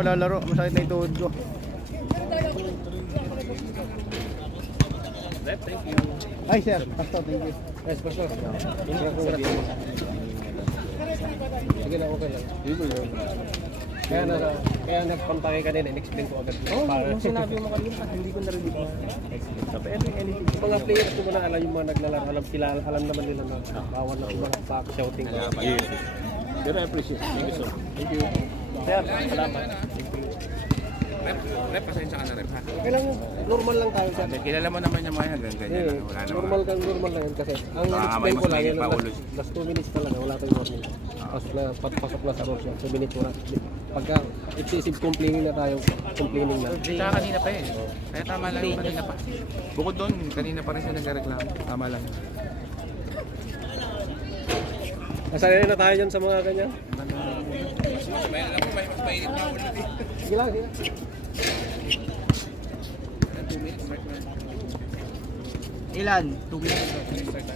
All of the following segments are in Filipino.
Malalaro, masakit na ituod ko. Thank you. Ay sir, Pastor, thank you. Yes, Pastor. Sige na, okay lang. Kaya nagpantay ka din, in-explain ko agad. Nung sinabi mo kanina, hindi ko narinig na explain. Sabi, anything. Mga players ko na alam yung mga naglalaro, alam naman nila na bawal na mga back shouting. Yes. Pero I appreciate. Thank you, sir. Thank you. Sir, salamat. Thank you. Rep, pasensya ka na rep ha. Okay lang, normal lang tayo sir. Kilala mo naman yung mga yan, ganyan lang. Wala naman. Normal lang yan kasi ang explain ko lang, last 2 minutes talaga, wala tayong warning. Tapos pasok na sa rules yan, 2 minutes wala. Pagka excessive complaining na tayo, complaining na. Tsaka kanina pa eh. Kaya tama lang yung kanina pa. Bukod doon, kanina pa rin siya nagreklamo. Tama lang. Nasanay na tayo dyan sa mga ganyan. May alam mo, may mas mainit na ulit eh. Sige lang, sige. 2 minutes, start na. Ilan? 2 minutes. Start na.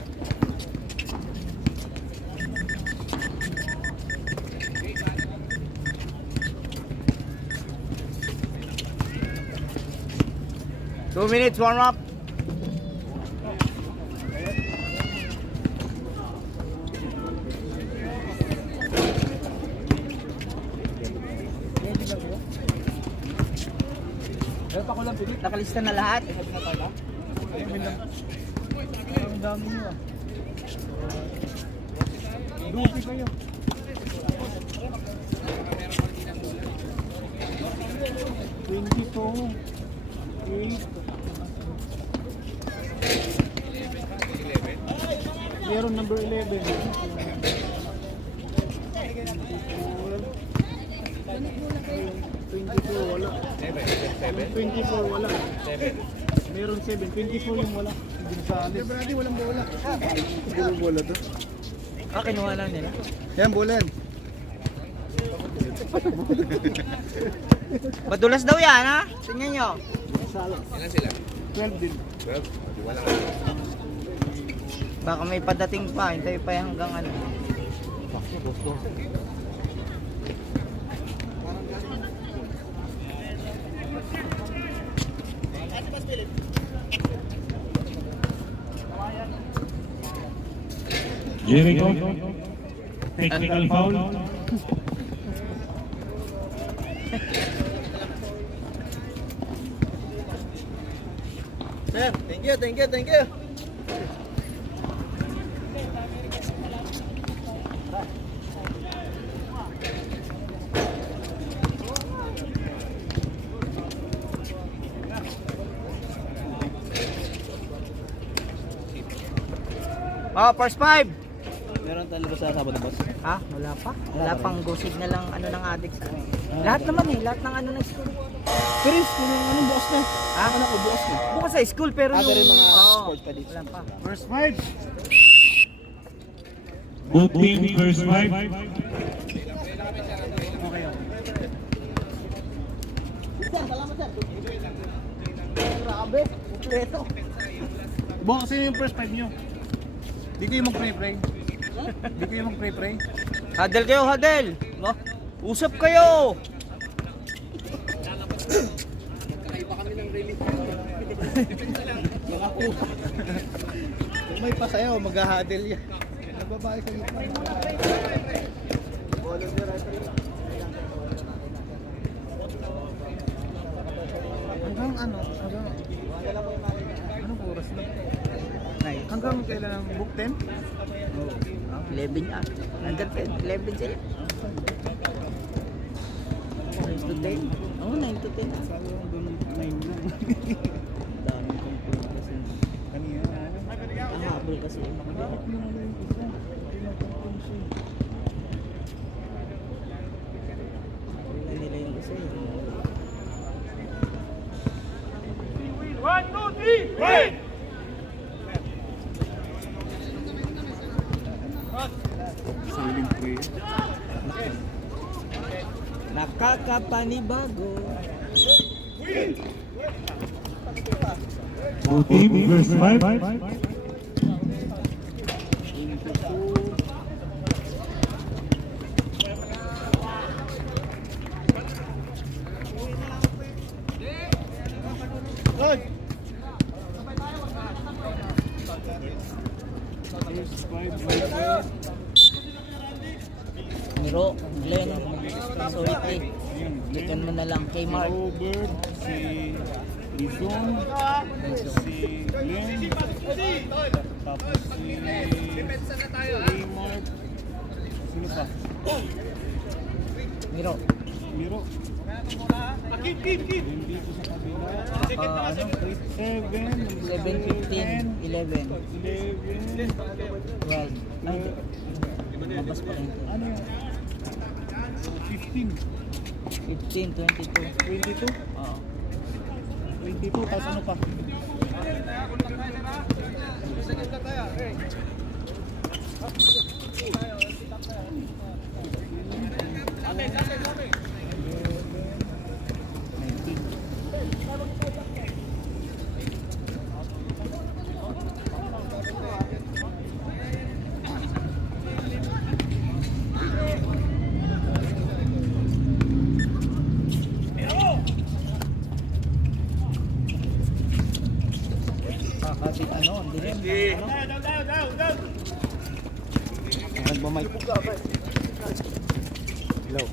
Two minutes, warm up. Nakalista na lahat. Ang dami nyo ah. Duty kayo. Meron number 11. 24 wala. 24 wala. 7. Meron 7. 24 yung wala. Hindi sa alis. Brady, walang bola. Hindi mo bola to. Kinuha lang nila. Yan, bola yan. Madulas daw yan, ha? Tingnan nyo. Ilan sila? 12 din. 12? Wala ka. Baka may padating pa. Hintay pa hanggang ano. Jericho, technical foul. Sir, thank you. Oh, first 5. Meron talaga sa Sabado boss. Ha? Wala pa. Wala pang gossip na lang ano ng addicts. Lahat naman eh, lahat ng ano ng school. Pero school yung ano bukas na. Ano ko bukas na? Bukas sa school pero yung Pero yung mga oo, sports pa dito. wala pa. First 5. Good team, first 5. Grabe, kompleto. Bukas yung first 5 nyo. Di kayo mag-pray-pray. Di kayo mag-pray-pray. Huddle kayo, huddle. No? Usap kayo. Nakaiba kami ng relief. Mga kuha. Kung may pasayaw, mag-huddle yan. Nagbabae sa gitna. Hanggang ano? Anong oras na? Hanggang kailan ang book 10? Oh, 11 ah. Hanggang 11 sila. 9 to 10. Oh, 9 to 10 ah. Sabi ko doon 9 lang. Daming control kasi. Kanina. Ang habol kasi. Bakit yung ano yung isa? Tinatanong siya. Hindi nila yung isa eh. 1, 2, 3, break! Silent prayer. Nakakapanibago. Good team, first 5. Biro, Glenn, Soiti. Chicken mo na lang kay Mark. Robert, si Lizong, si Glenn, tapos si Raymart, sino pa? Biro. Miro. Dito sa kabila. Ano? 7, 7, 15, 11, 11, 12. Ay, mabas pa rin. ano yan? 15, 15, 22. 22, Oo. 22, tapos ano pa? Kakati ano, hindi rin. Nagmamay. Low.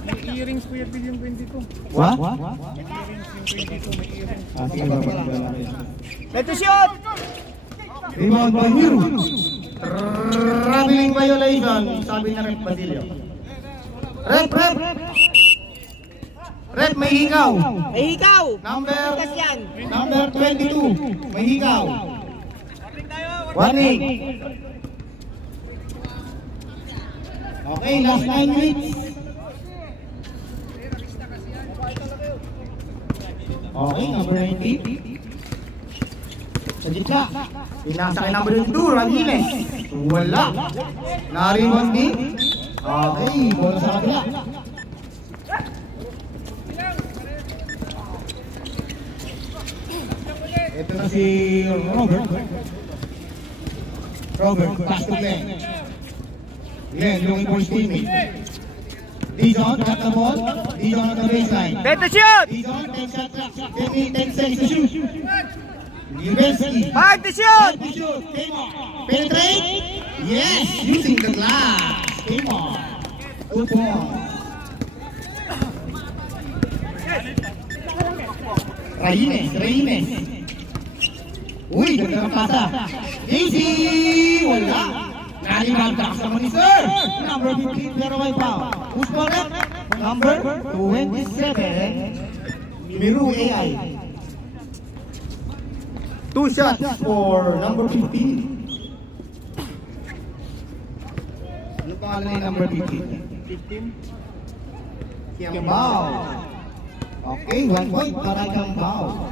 May earrings Kuya Bill yung 22. What? May earrings yung 22, may earrings. Sige ba? Let to shoot! Rebound by Hero. Traveling violation, sabi na Rep Basilio. Rep! Rep, may higaw. Ay, ikaw! Number Bukas yan! number 22, may higaw. Warning. Okay, last 9 minutes. Okay, number 90. Sa gitna. Pinasa kay number 2, Ramirez. Wala. Nariwan din. Okay, bola sa kabila. Ito na si Robert. Pass to Glenn. Glenn, looking for his teammate. Dizon, got the ball. Dizon on the baseline. Let to shoot! Dizon, 10 shots. 10 seconds to shoot. Liubensky. Hard to shoot! To shoot. Came on. Penetrate. Yes, using the glass. Came on. Good point. Reynes. Uy, ganda ng pasa. Easy! Wala. Nalibang ka sa ni sir. Number 15, pero may foul. Who's called it? Number 27, Miru AI. 2 shots for number 15. Ano pangalan ni number 15? Kiambao. Okay, 1 point para Kiambao.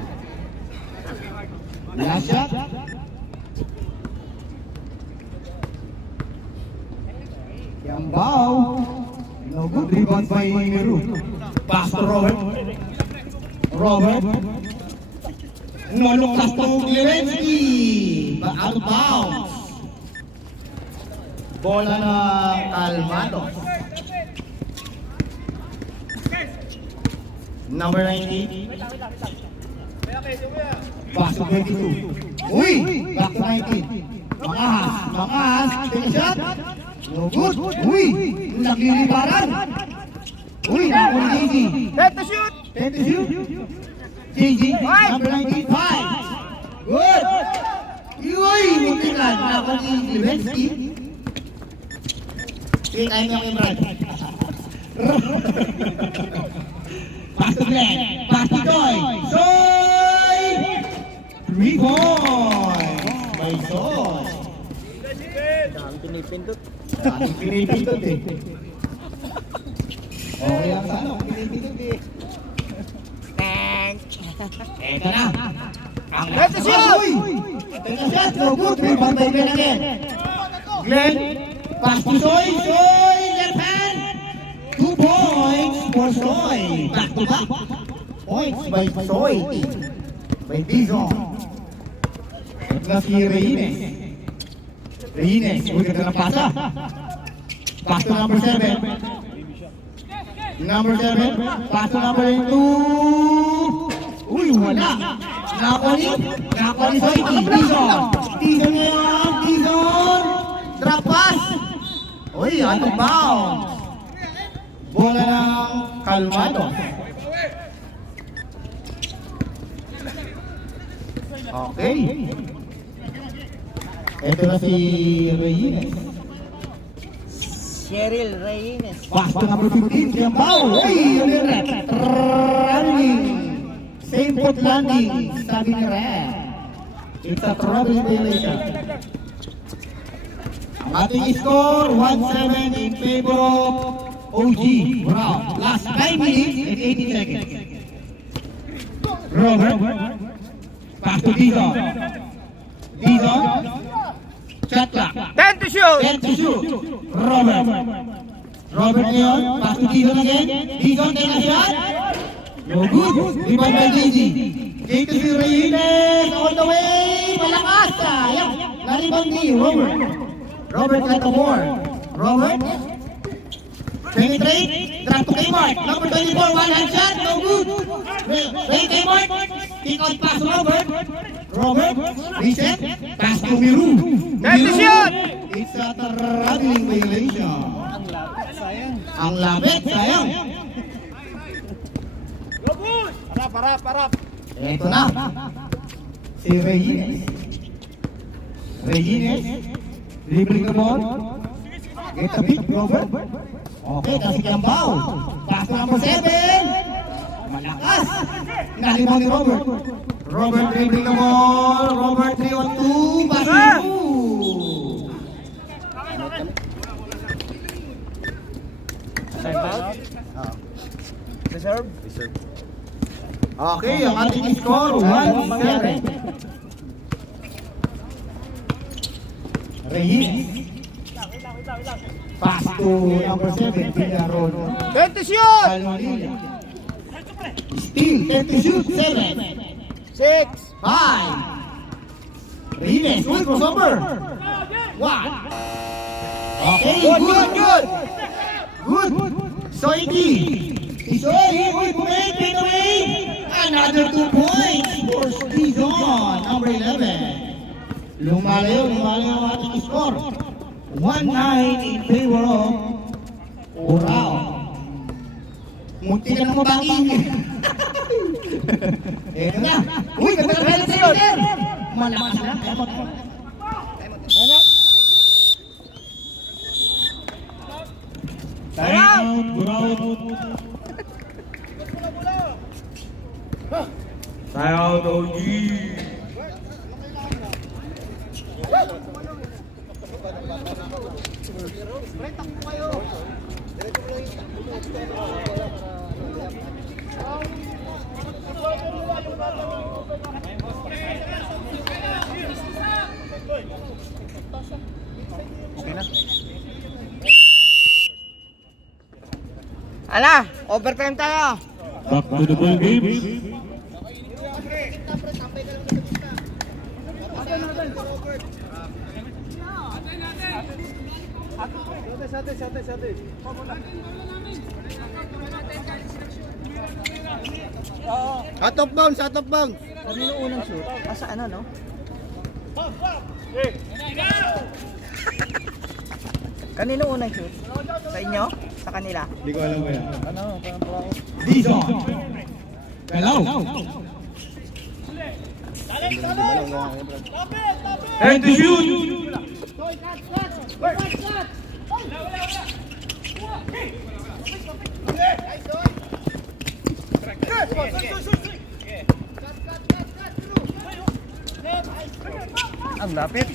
Last shot. Kiambao. No good. Rebound by Miru. Pass to Robert. No look pass to Glevensky. Out of bounds. Bola na Calmado. Number 90. Pass to 22. Uy! Back to 19. Mangas. Take a shot. No good. Uy! Nagliliparan. Uy! Number JG. Let to shoot! JG. Number 95. Good! Uy! Muntikan. Number Glevensky. Okay, tayo nga kay Brad. Pass to Glenn. Pass to Joy. 3 points by Soy. Dami pinipindot. Daming pinipindot eh. Okay lang sana kung pinipindot eh. Thanks! Eto na. Ang Let the shoot! Ito na shot. No good. Rebound by Glenn again. Glenn. Pass to Soy. Left hand. 2 points for Soy. Back to back. Points by Soy. By Dizon. Ito na si Reynes. Uy, ganda ng pasa. Pass to number 7. Number 7, pass to number 2. Uy, wala. Nakoni Soiki. Tison ngayon. Tison. Drop pass. Uy, out of bounds. Bola ng Kalmado. Okay. Ito na si Reyes. Cheryl Reyes. Pass to number 15, Kiambao. Uy, yun yung rep. Running. Same foot landing. Sabi ni rep. It's a traveling violation. Ang ating score, 1-7 in favor of OG Brown. Last 5 minutes and 18 seconds. Robert. Pass to Dizon. Dizon. Shot clock. 10 to shoot! 10 to shoot. Robert ngayon. Pass to Dizon again. Dizon, take a shot. No good. Rebound by JG. Dito si Reyes. All the way. Malakas. Sayang. Na-rebound ni Robert. Robert got the board. Robert. Penetrate. Drop to Kmart. Number 24. One hand shot. No good. Ray Kmart. Kick out pass Robert. Robert. Reset. Pass to Miru. Nice shot! It's a traveling violation. Ang lapit. Sayang. Harap. Ito na. Si Reyes. Dribbling the ball. Get a bit, Robert. Okay, kasi Kiambao. Pass to number 7. Malakas. Nalimaw ni Robert. Robert dribbling the ball. Robert 3 on 2. Pass to Reserve? Okay, ang ating score, 1-7. Reyes. Pass to number 7, Villaron. 10 to shoot! Almanilla. Still, 10 to shoot, 7. 6! 5. Reyes, uy, crossover. 1. Okay, good. Soiki. Soiki, uy, pumay, away. Another 2 points for Stizon, number 11. Lumalayo ang ating score. 1-9 in favor of Urao. Munti ka ng mabangin. Eto na. Uy, ganda na rin sa'yo. Malakas na. Timeout, Brown. Timeout, OG. Ala, overtime tayo. Back to the ball game. Out of bounds. Kanino unang shoot? Sa ano, no? Kanino unang shoot? Sa inyo? Sa kanila? Hindi ko alam ba yan. Dizon. Hello. 10 to shoot. Ang lapit.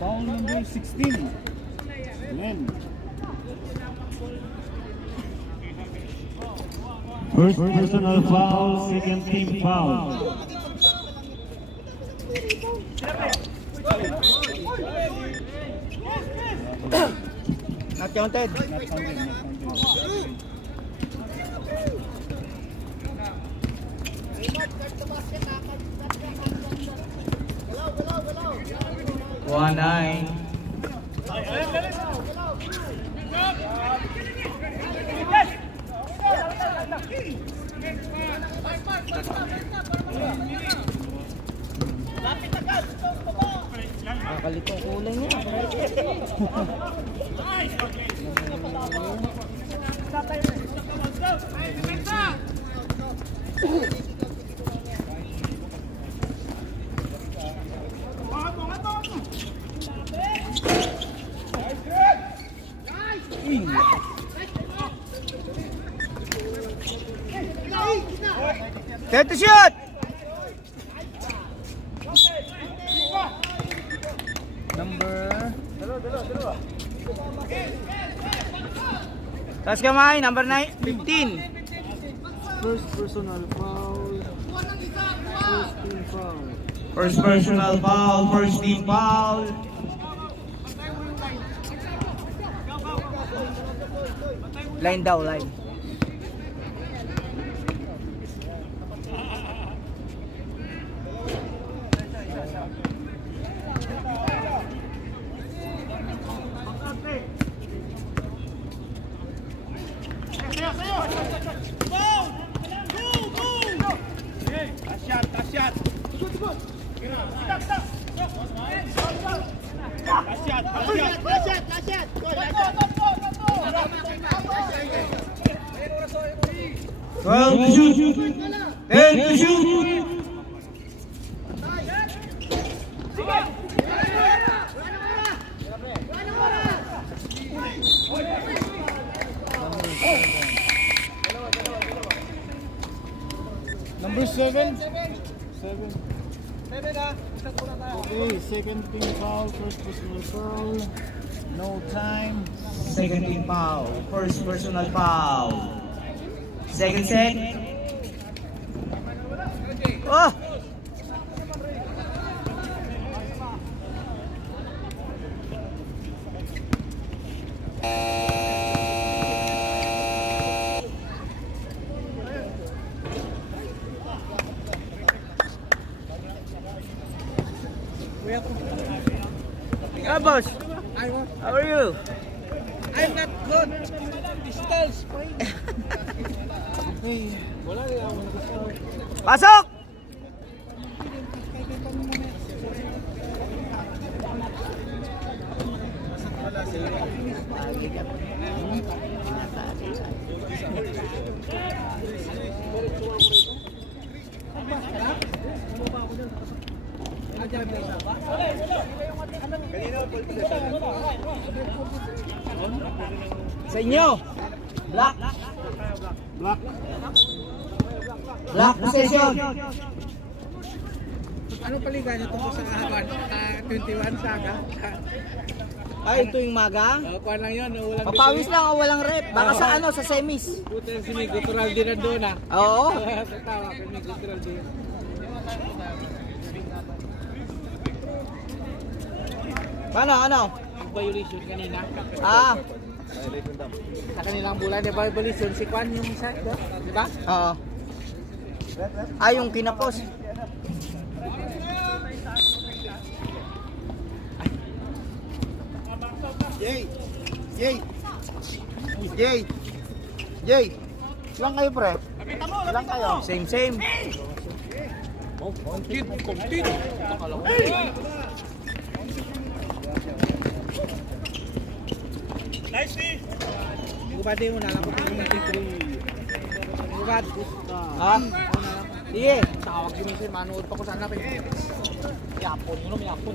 Foul number 16. Amen. First personal foul, second team foul. Not counted. Not counted, not counted. One nine. Nakalitong kulay niya. Get to shoot! Number... Taas kamay, number 15. First personal foul. First team foul. First personal foul, first team foul. Line daw, line. Twelve to shoot. 10 to shoot. Number 7. 7. Okay, second team foul, first personal foul. No time. Second team foul, first personal foul. Second set. Oh! Yeah, boss. How are you? I'm not good. Pistols. Pasok! Sa inyo. Black. Black possession. Ano paligan nyo tungkol sa kahaban? 21 saka? Ay, ito yung maga. Kuha lang yun. Walang Papawis lang o walang rep. Baka sa ano, sa semis. Buti si Mig Gutural din nandun ah. Oo. Tawa kay Mig Gutural din. Paano, ano? Violation kanina. Ah, Sa kanilang bulan, di ba violation? Si Kwan yung isa, di ba? oo. Ah, yung kinapos. Jay. Ilang kayo, pre? Ilang kayo? Same. Gubadi mo na lang ko 23. Gubad. Ha? Sige. Tawag yung minsan, manood pa ko sana. Yapon, yun yapon.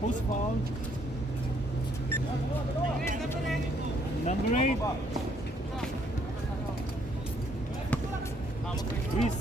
Post foul. Number 8. Luis.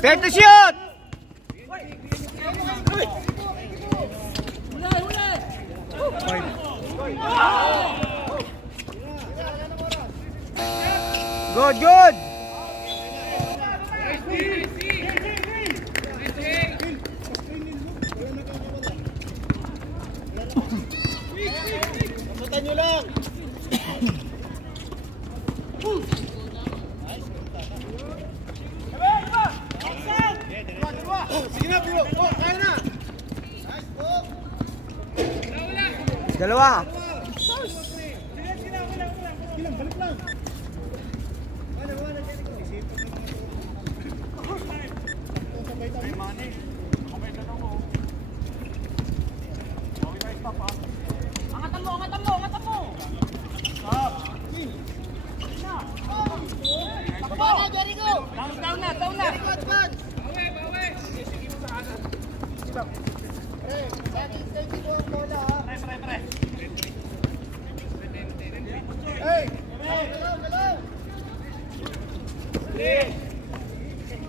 Fair to shoot! Good, good! Dalawa.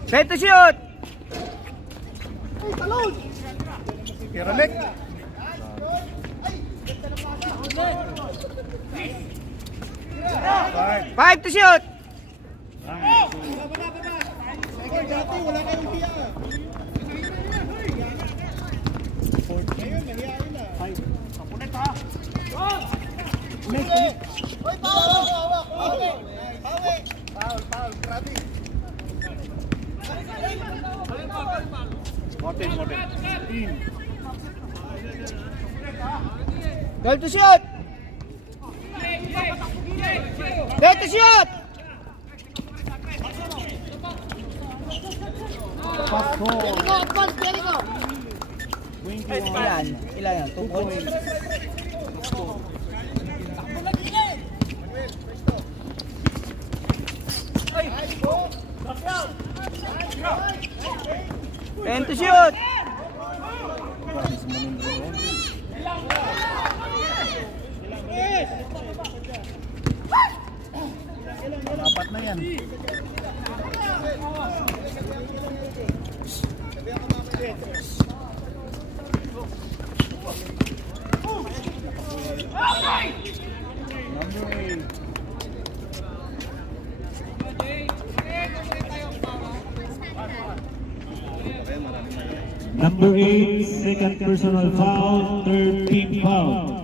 Fair to shoot! Piramik. Five to shoot! Goal to shoot! Goal to shoot! Ilan? Ilan yan? 2 points? Ten to shoot! Apat na yan. Number 8, second personal foul, third team foul.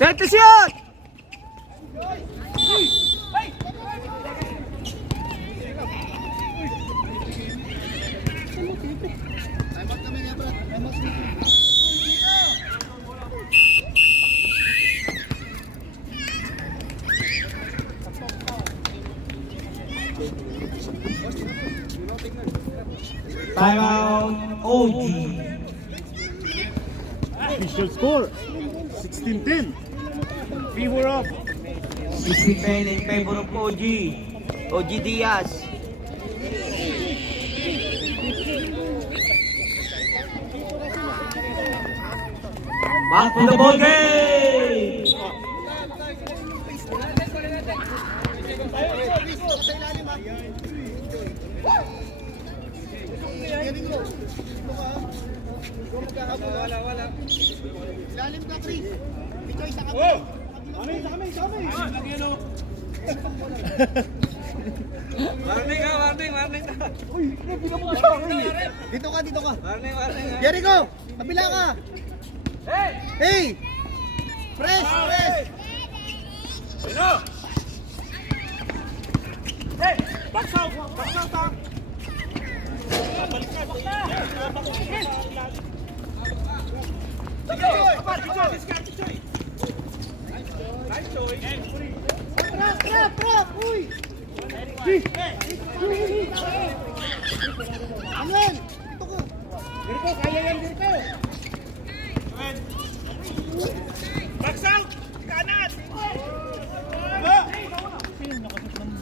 Fair to shoot! Timeout, OG. Official score, 16-10. Favor of 16-10 in favor of OG. OG Diaz. Back to the ball game. Dito ka. Jericho, kabila ka. Hey! Press!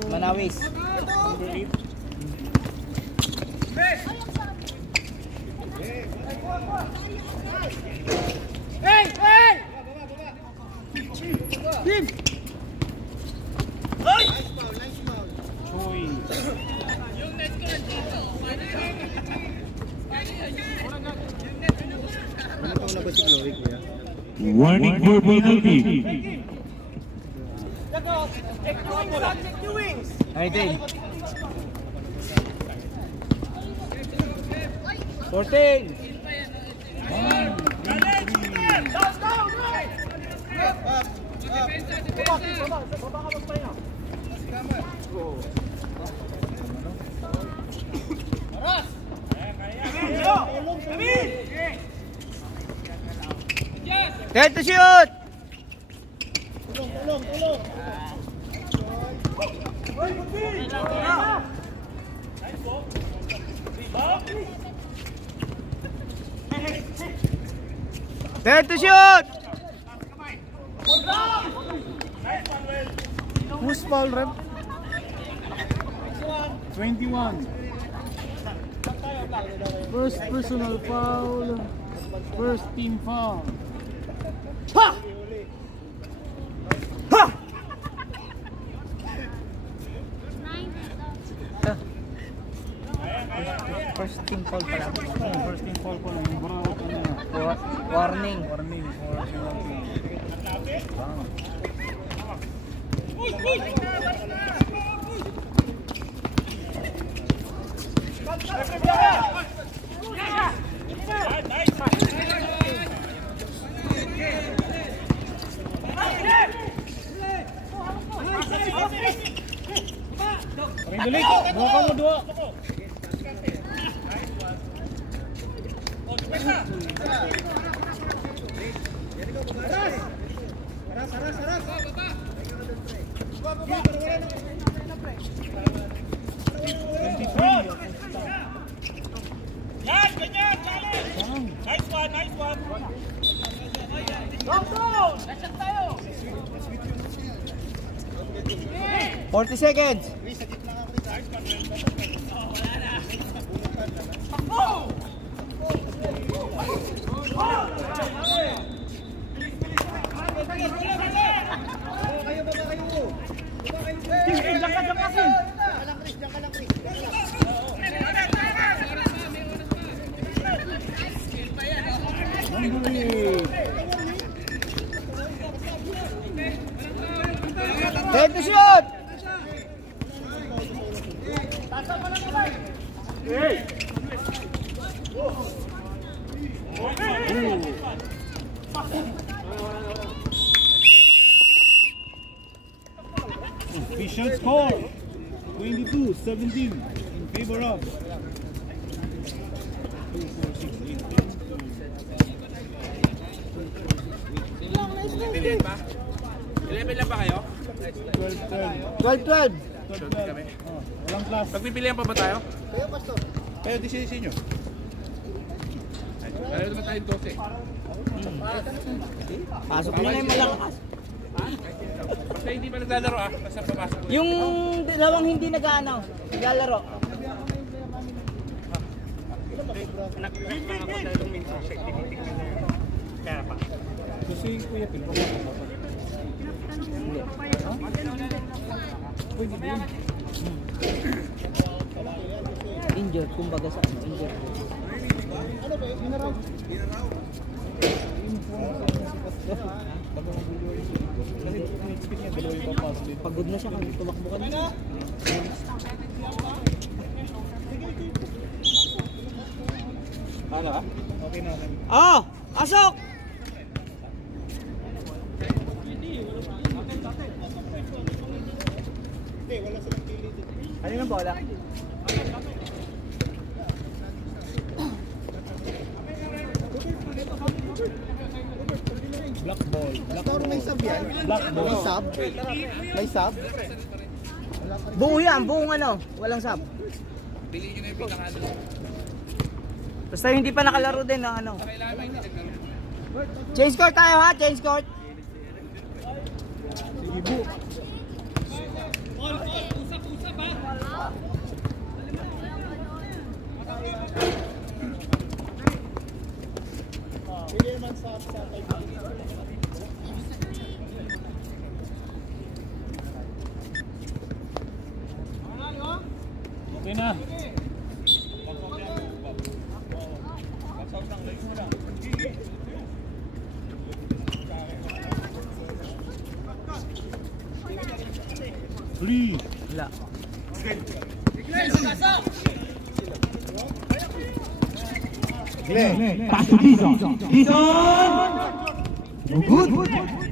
Manawis. Warning for penalty. Idol. 14. Get to shoot! Get to shoot! Who's foul, rep? 21. First personal foul. First team foul. First team foul pala. First team foul ko lang. Warning. Warning. Dali ko. Dua mo dua. Nice one. 40 seconds. Get to shoot! Official score 22-17 in favor of 2, 4, 6, 8, 10, 11 lang ba kayo? 12-12. Short kami. Walang class. Pagpipilian pa ba tayo? Kayo, Pastor. Kayo, decision nyo. Kaya naman tayo 12. Pasok na yung malakas. Basta hindi pa naglalaro basta papasok mo. Yung dalawang hindi nag-ano, naglalaro. Kasi Kuya Pil, Injured, kumbaga sa injured. Pagod na siya kung tumakbo ka na. Ano? Okay na. Oh! Asok! Ano yung bola? Black ball. Pastor, may sub yan? Black ball. May sub? May sub? Buo yan, buong ano, walang sub. Piliin nyo na yung pinakano. Basta hindi pa nakalaro din ng ano. Change court tayo ha, change court. Sige, bu. Okay na. Please. Wala. Glenn, pass to Dizon. Dizon! No good.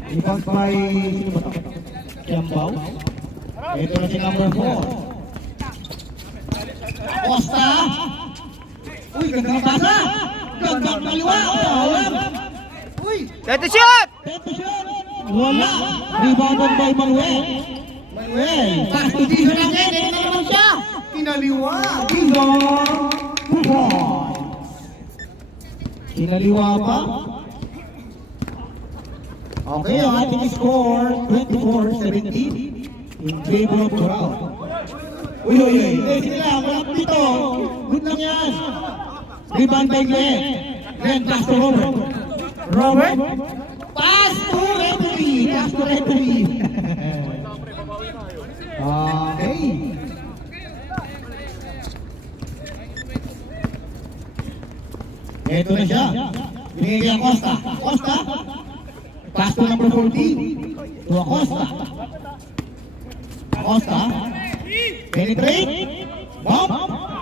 Rebound by, sino ba ito? Kiambao. Ito na si number 4. Costa. Uy, ganda ng pasa. Ganda ng kaliwa. Uy, Let it shoot! ito siya. Wala. Rebounded by Manuel. Manuel. Pass to Dizon again. Ito na naman siya. Kinaliwa. Dizon. 2 points. Kinaliwa pa. Okay, ang ating score 24-17 in favor of Corral. Uy, uy, uy. Sige lang, wala po dito. Good lang yan. Rebound by Glenn. Glenn, pass to Robert. Robert, pass to referee. Pass to referee. Okay. Ito na siya. Binigay ang Costa. Costa. Pass to number 14. To Acosta. Acosta. Penetrate. Bump.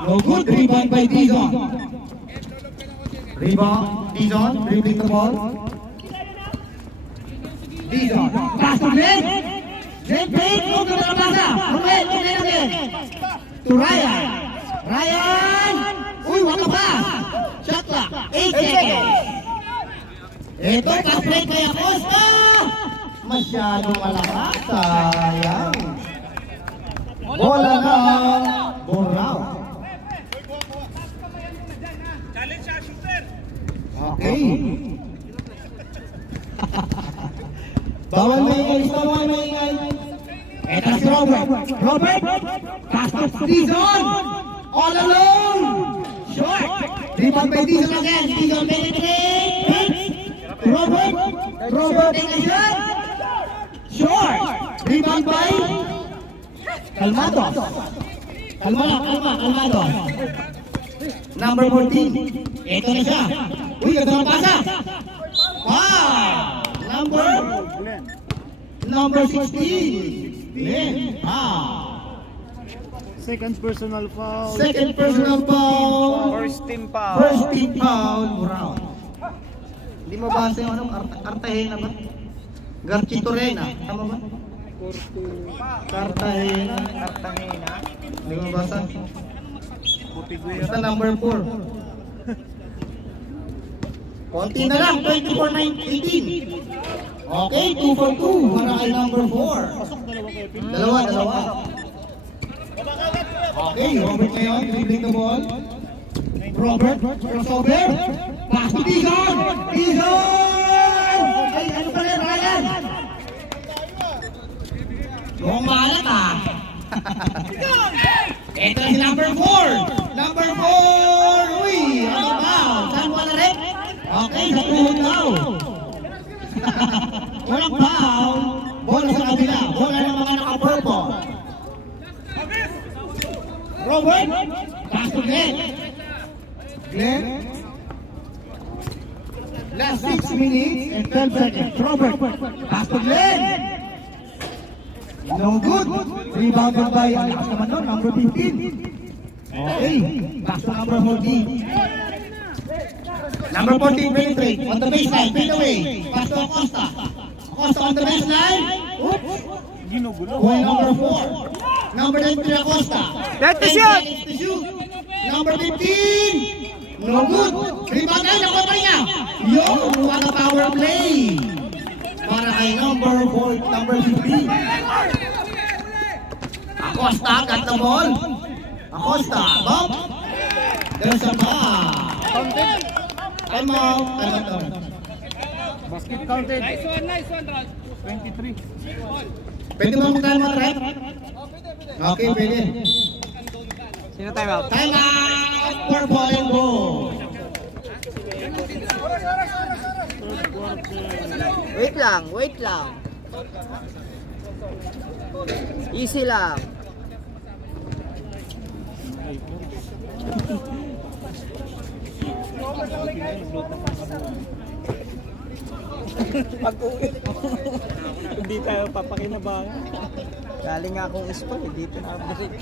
No good. Rebound by Dizon. Rebound. Dizon. Dribbling the ball. Dizon. Pass to Glenn. Glenn Payne. No good na pasa. Manuel. Glenn again. To Ryan. Ryan. Uy, wala pa. Shot clock. 8 seconds. Ito, pa-break kay Acosta. Masyadong malakas. Sayang. Bola na. Borao. Okay. Bawal maingay. Bawal maingay. Ito si Robert. Robert. Pass to Dizon. All alone. Short. Rebound by Dizon again. Dizon penetrate. Robert. Robert take a shot. Short. Rebound by Calmado. Calmado. Number 14. Ito na siya. Uy, ganda ng pasa. Wow. Number 16. Glenn. Second personal foul. Second personal foul. First team foul. First team foul. Brown. Hindi mo basa yung anong Artahena ba? Garchitorena. Tama ba? Cartagena. Hindi mo basa? Basta number 4. Konti na lang, 24-18. Okay, 2 for 2 para kay number 4. Dalawa. Okay, Robert ngayon, dribbling the ball. Robert, crossover. Pass to Dizon! Dizon! Ay, ano pala, Ryan? Mukhang maalat ah. Ito si number 4. Number 4! Uy, ano ba? Saan mo na rin? Okay, sa tuhod daw. Walang foul. Bola sa kabila. Bola ng mga naka-purple. Robert, pass to Glenn. Glenn. Last 6 minutes and 12 seconds. Robert, pass to Glenn. No good. Rebounded by, ang lakas naman nun, number 15. Okay, pass to number 14. Number 14, penetrate on the baseline, fade away. Pass to Acosta. Acosta on the baseline. Oops. Boy number 4. Number 93, Acosta. That's the 10 shot. seconds to shoot. Number 15. No good. Rebound ay nakuha pa niya. Yo, what a power play. Para kay number 4, number 15. Acosta got the ball. Acosta, bump. There's a ball. Time out. Basket counted. Nice one, Rod. 23. Pwede mo mag-time out, right? Okay, pwede. Sino time out? Time out for ball and goal. Wait lang. Easy lang. Pag-uwi. Hindi tayo papakinabangan. Galing nga akong school, dito na break.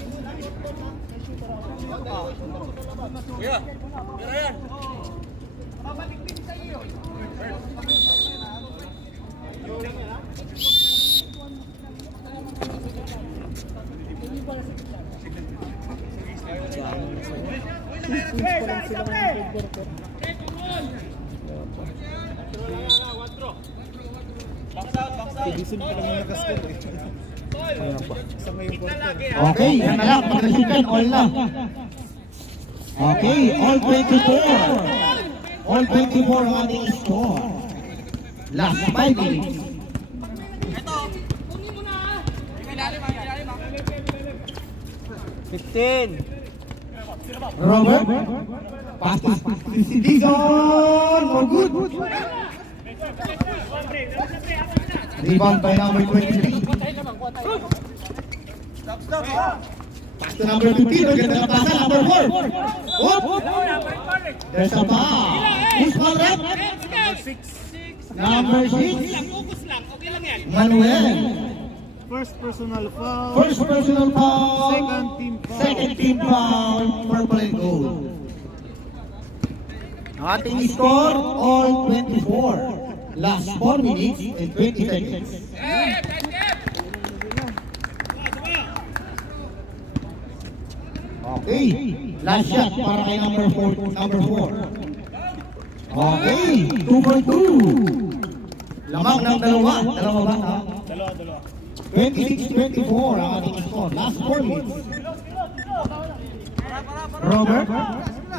Okay, yan na lang. Pag-resipan, all na. Okay, all 24. All 24 ang ating score. Last 5 minutes. 15. Robert. Pass to si Dizon. For good. Rebound by number 23. Pass to number 15. Maganda na pasa. Number 4. Oop. There's a ball. Who's ball rep? Number 6. Manuel. First personal foul. First personal foul. Second team foul. Second team foul. Purple and gold. Ang ating score, all 24. Last 4 minutes and 20 seconds. Okay. Last shot para kay number 4. Okay. 2 for 2. Lamang ng dalawa. Dalawa ba? Dalawa. 26-24 ang ating score. Last 4 minutes. Robert,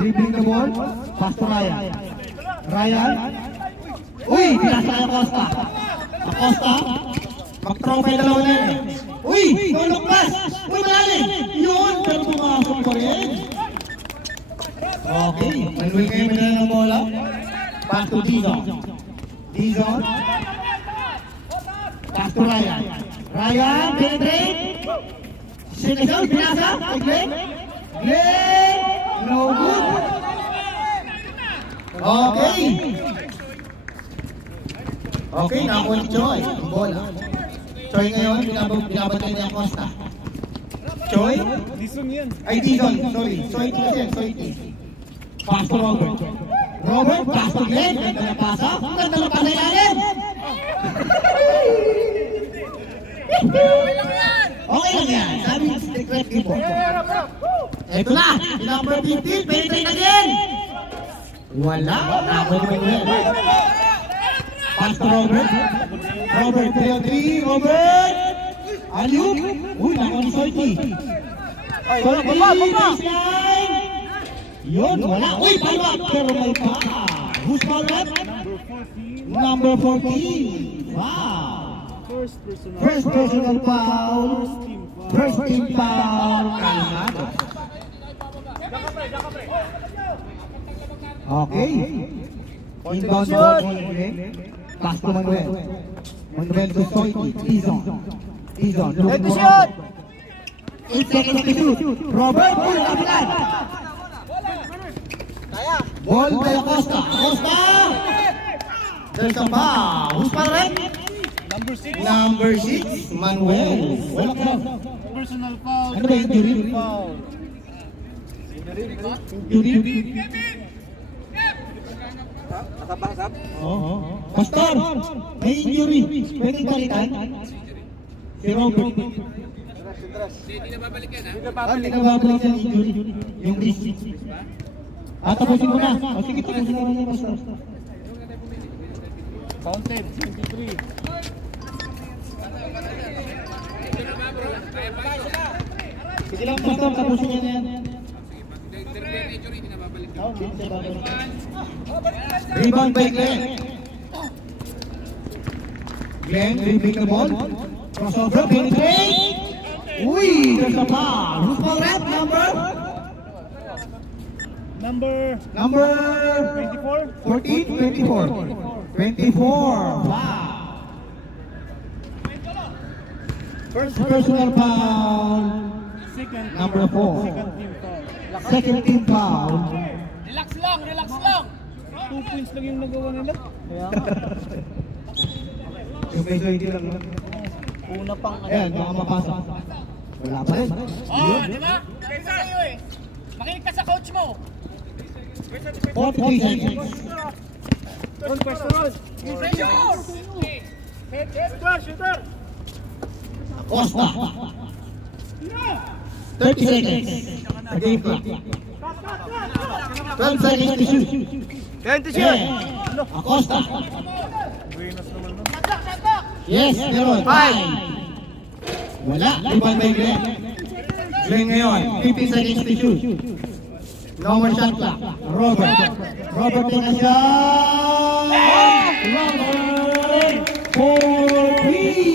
dribbling the ball. Pass to Ryan. Uy, pinasa kay Acosta. Mag-trophy dalawa na yun. Uy, tulog pass. Uy, malalim. Yun, pero pumasok pa rin. Okay, Manuel kayo may dala ng bola. Pass to Dizon. Pass to Ryan, penetrate. Sinisal, pinasa. Glenn, no good. Okay. Okay, nakuha ni Choi ang bola. Choi ngayon, binabantay niya ang Costa. Choi? Ay, Dizon, sorry. Choi kasi, Pass to Robert. Pass to Glenn. Ganda na pasa. Ganda na pasa ilalim. Okay lang yan. Sabi yung secret keeper. Ito na. Number 15. Penetrate again. Wala. Pass to Robert. Robert, 3-3. Robert! Aliuk! Uy, nako ni Soiti. Soiti, baseline! Yun, wala. Uy, palwat! Pero may pa. Who's called that? Number 14. Wow. First personal foul. First team foul. Calzado. Okay. Inbound ball. Pass to Manuel. Manuel to Soiti. Tizon. Looking for Robert. 8 seconds to shoot. Robert, pull up the line. Ball by Acosta. Acosta! There's a foul. Who's pa rin? Number 6, Manuel. Wala ka. Personal foul. Ano ba injury? Injury? Oo. Pastor, may injury. Pwede balikan? Si Robert. Hindi na babalik yan, ha? Hindi na babalik yan injury. Yung wrist. Tapusin mo na. O sige, tapusin mo na, Pastor. Counted, 23. Sige lang, Pastor, tapusin niya na yan. Rebound by Glenn. Glenn, dribbling the ball. Crossover, penetrate. Uy, there's a foul. Who's called that? Number 24? 24. Wow. First personal foul. Number 4. Second team foul. Relax lang. 2 points lang yung nagawa nila. Yung medyo hindi lang. Una pang Ayan, baka mapasa. Wala pa rin. di ba? Kaysa sa'yo eh. Makinig ka sa coach mo. 43 seconds. Shooter! Acosta. 30 seconds. A game clock. 12 seconds to shoot. 10 to shoot. Acosta. Yes, meron. 5. Wala. Rebound by Glenn. Glenn ngayon. 50 seconds to shoot. No more shot clock. Robert take a shot. Robert for 3.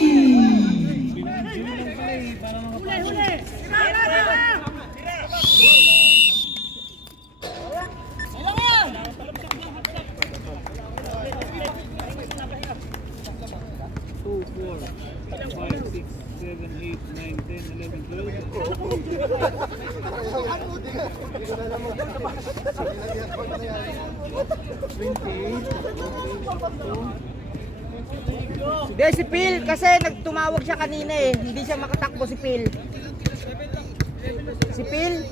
Hindi, si Phil, kasi nagtumawag siya kanina eh. Hindi siya makatakbo si Phil. Si Phil?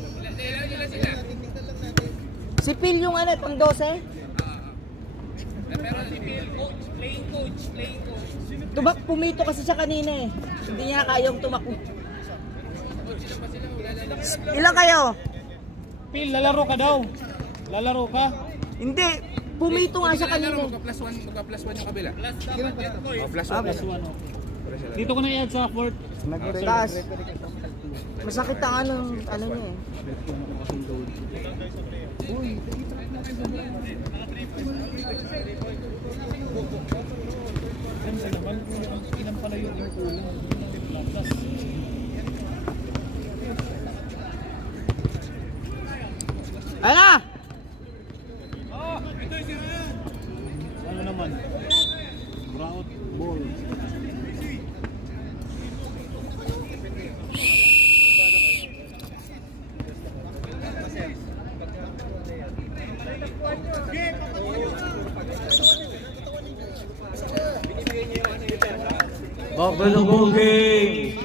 Si Phil yung ano, pang 12? Pero si Phil, playing coach. Pumito kasi siya kanina eh. Hindi niya kayang tumakbo. Ilan kayo? Phil, lalaro ka daw. Lalaro ka. Hindi, pumito nga siya kanina. Magka-plus 1 yung kabila. Plus 1. Dito ko na i-add sa fort. Taas. Masakit ang ano niya eh. Ganda naman. Ilan pala yung kulang. Ayun na! Ano naman? Grout ball. Bago game.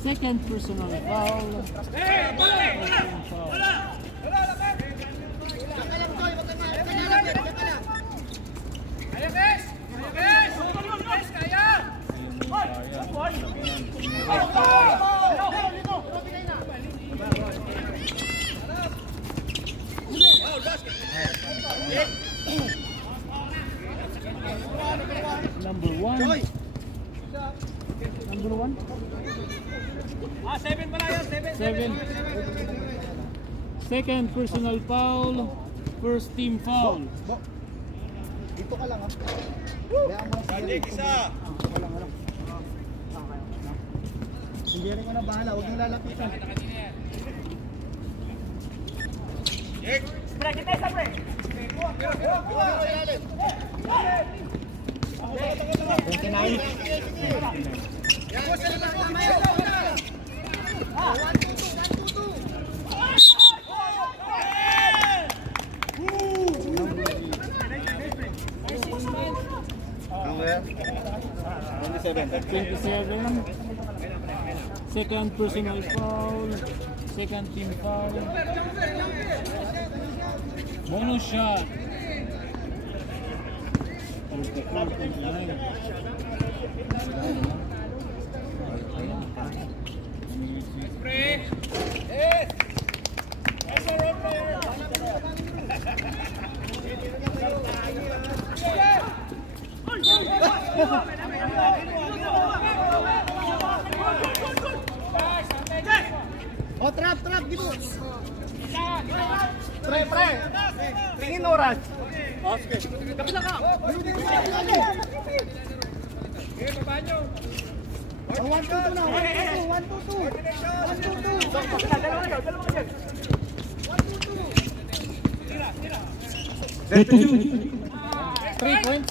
Second personal foul. Number one. Number one. Seven. Second personal foul. First team foul. Dito ka lang, ha? Kaya mo na isa. Wala. Hindi rin ko na bahala, huwag nang lalapitan. Second personal foul. Second team foul. Bonus shot. 34. Oh, trap, gitu. Pre. Tingin oras. Kapila ka. Oh, 1-2-2 na. 3 points.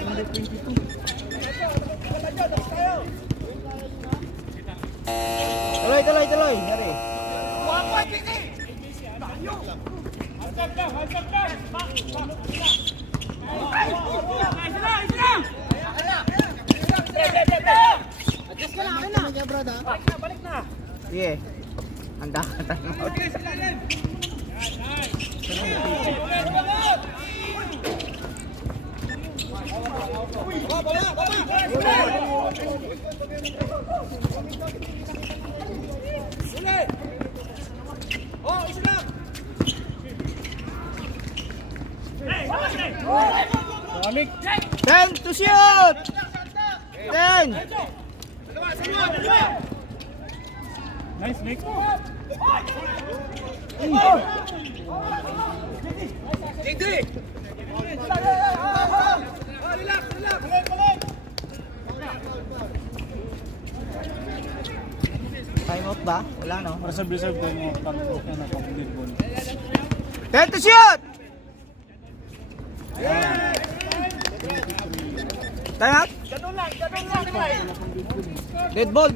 Number 22. Tuloy. Yari. Adjust ka na, akin na. Balik na. Sige. Handa ka tayo. Balik. 10 to shoot! 10! Nice, Nick. Time out ba? Wala, no? Reserve ko yung pag-okay na pag-dead ball. 10 to shoot! Time out? Dead ball.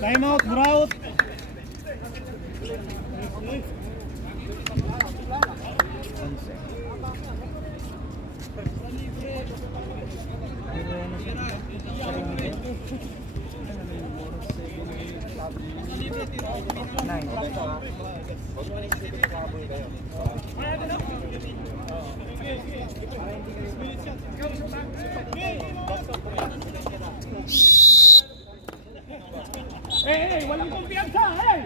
Time out, Braut. Hey, walang kumpiyansa, hey!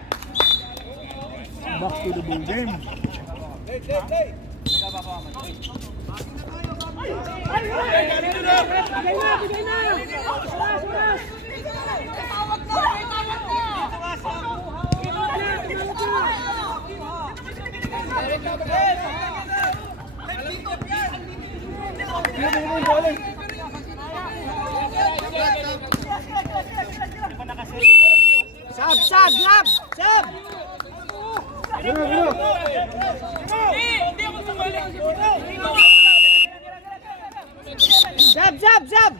Back to the ball game. Sab, sab, sab, sab! Sab, sab, sab!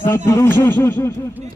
Substitution.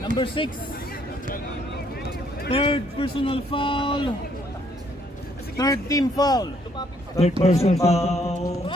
Number 6. Third personal foul. Third team foul. Third person foul.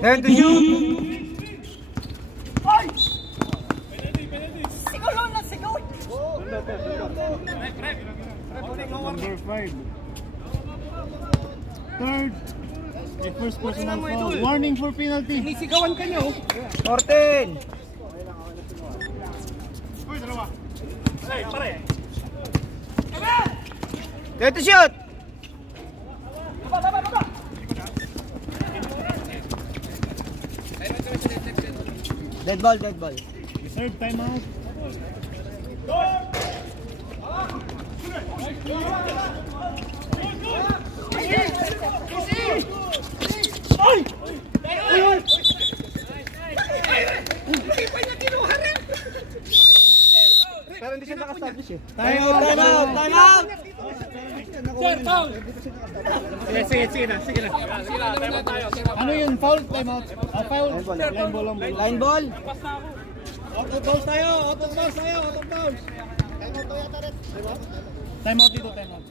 Then to shoot. Number 5. Third. A first personal foul. Warning for penalty. Sinisigawan ka nyo. 14! Go to shoot! Dead ball, dead ball. Third timeout. Pero hindi siya naka-establish eh. Timeout, timeout, timeout! Sige na. Ano yun? Foul? Timeout? Foul? Line ball lang. Line ball. Out of bounds tayo. Timeout dito, timeout.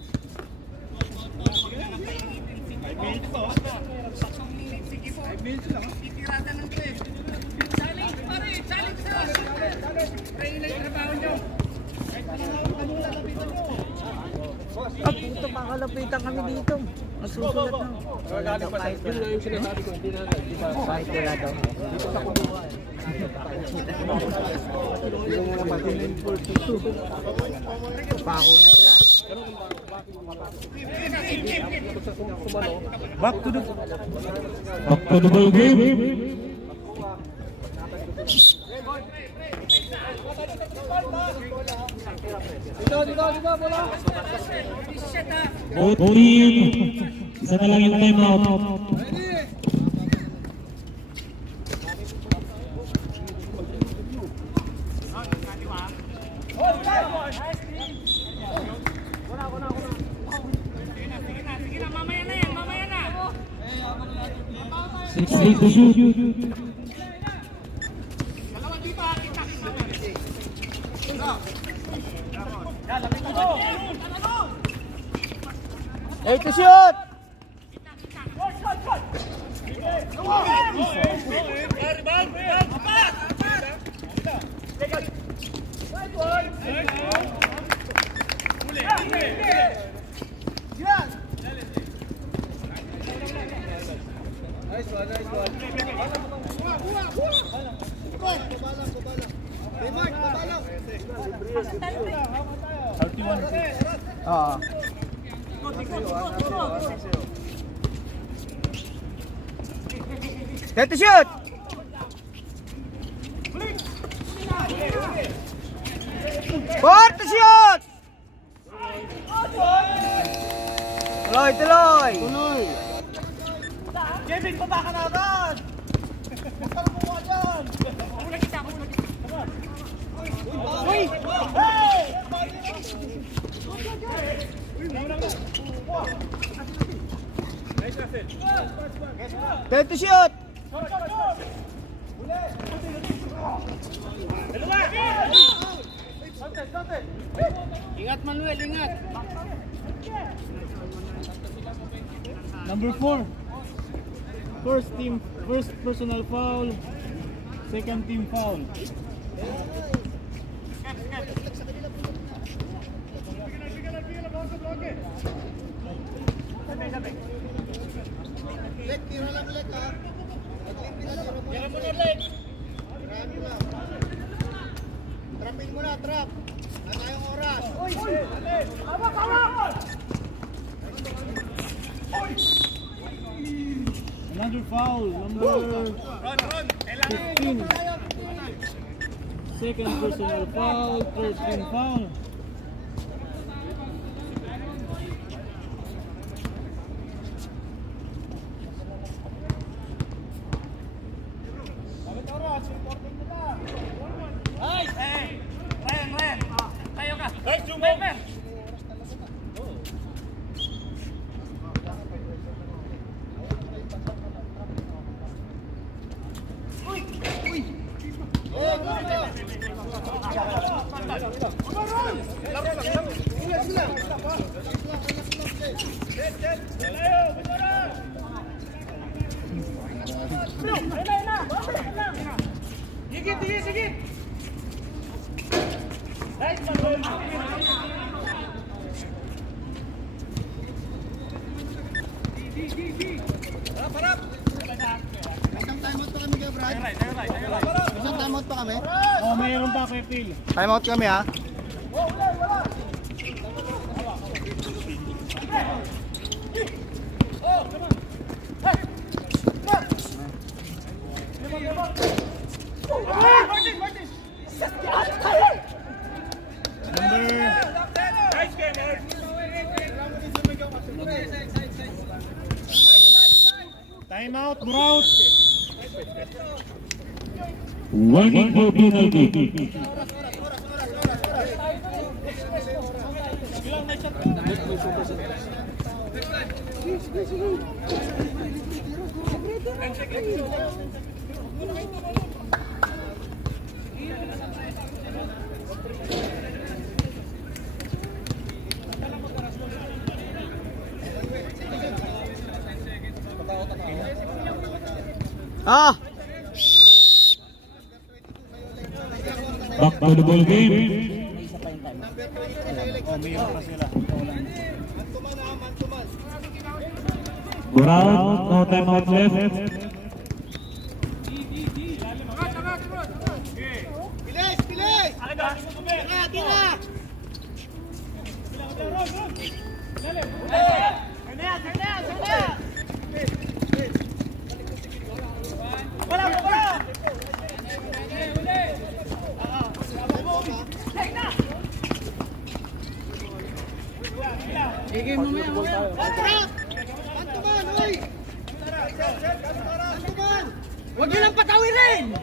5 minutes lang. Puto, makalapitan kami dito. Magsusulat na. Yun na yung sinasabi ko, hindi na Kahit wala daw. dito sa kumuha. Pako na sila. Back to the ball game. Both team. Isa na lang yung timeout. Six to shoot. Eight to shoot! Ah. Set to shoot! Four to shoot! Tuloy! Kevin, baba ka na agad! Uy! Hey! Set to shoot! Ingat Manuel, ingat! Number 4. First personal foul. Second team foul. Trapin mo na, trap. At tayong oras. Another foul, number 15. Second personal foul, third team foul. Isang timeout pa kami, Brad. Isang timeout pa kami. Oh, mayroon pa kay Phil. Timeout kami, ha? Time out, Brout. Warning for penalty. Ah! Back to the ball game. Oh, mayroon pa sila. Ground, no timeout left. Bilis! Bilis! Tira! Tira! Huwag niyo lang patawirin!